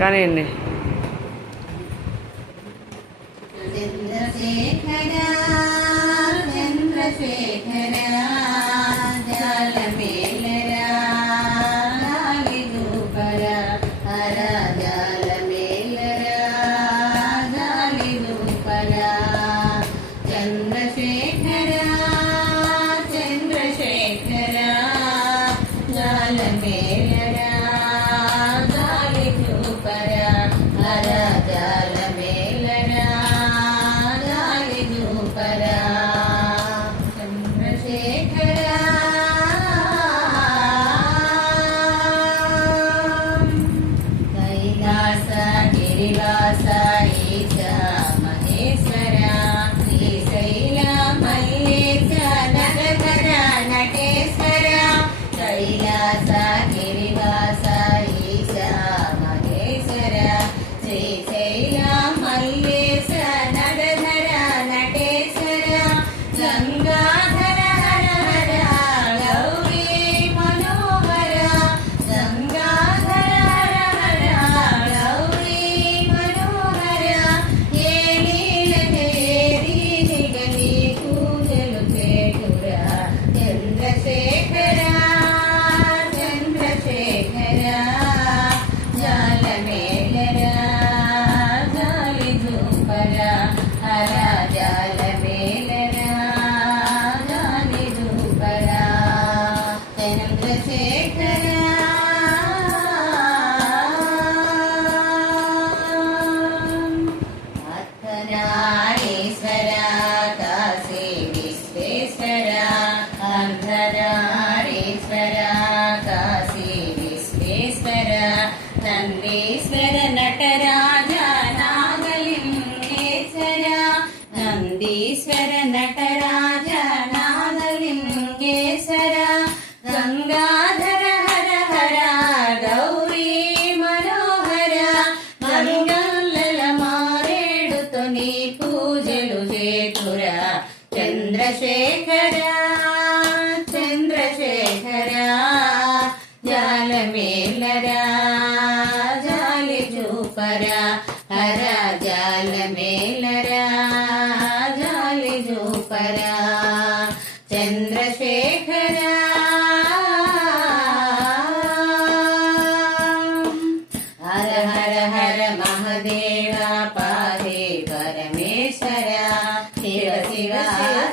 కానివ్వండి. నందీశ్వర నటరాజ నాగలింగేశ్వర నందీశ్వర నటరాజ నాగలింగేశ్వర గంగాధర హర హర గౌరీ మనోహర మంగళల మారేడుతో నీ పూజలు చేతుర చంద్రశేఖర చంద్రశేఖర జాలమేలరా జాలి జూపరా హర జాలమేలరా జాలి జూపరా చంద్రశేఖర హర హర హర మహదేవ పాదే పరమేశ్వర శివ శివ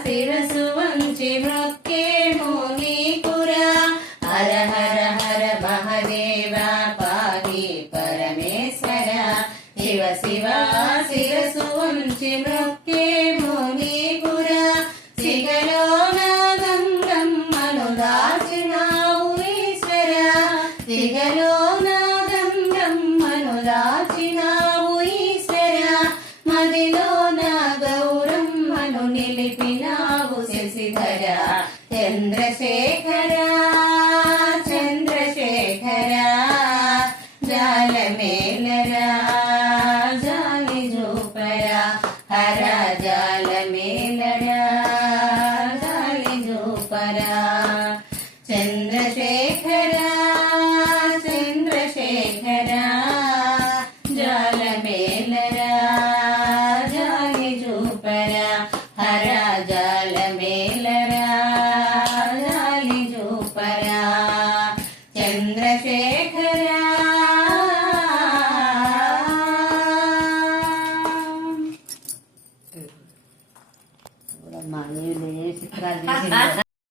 శిరసు వంచి మృక్కేమో నీకురా హర హర హర మహదేవ పాది పరమేశ్వర శివ శివ శిరసు వంచి మృక్కేమో నీకురా సిగలో నాగంగమ్మను దాచినావు ఈశ్వర సిగలో నాగంగమ్మను దాచినావు ఈశ్వర మదిలో నా గౌరమ్మను నిలిపినావు శశిధర చంద్రశేఖర చంద్రశేఖర జాలమేలరా జాలి జూపరా హర జాలమేలరా జాలి జూపరా చంద్రశేఖర చంద్రశేఖర జాలమేలరా జాలి జూపరా హర జాలమేలరా జాలి జూపరా చంద్రశేఖర మా చిత్రాలు